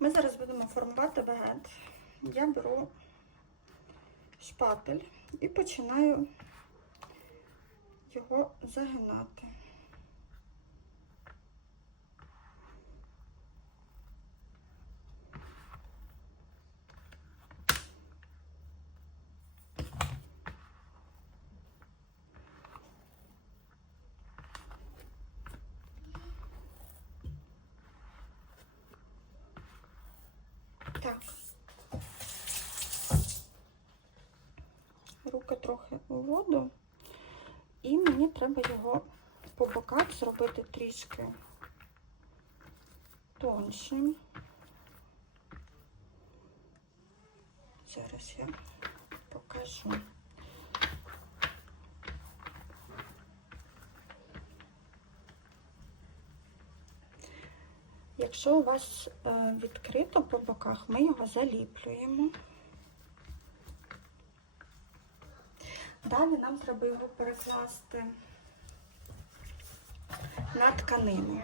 Ми зараз будемо формувати багет. Я беру шпатель і починаю його загинати. Так. Руки трохи у воду. І мені треба його по боках зробити трішки тоншим. Зараз я покажу. Якщо у вас е, відкрито по боках, ми його заліплюємо. Далі нам треба його перекласти на тканину.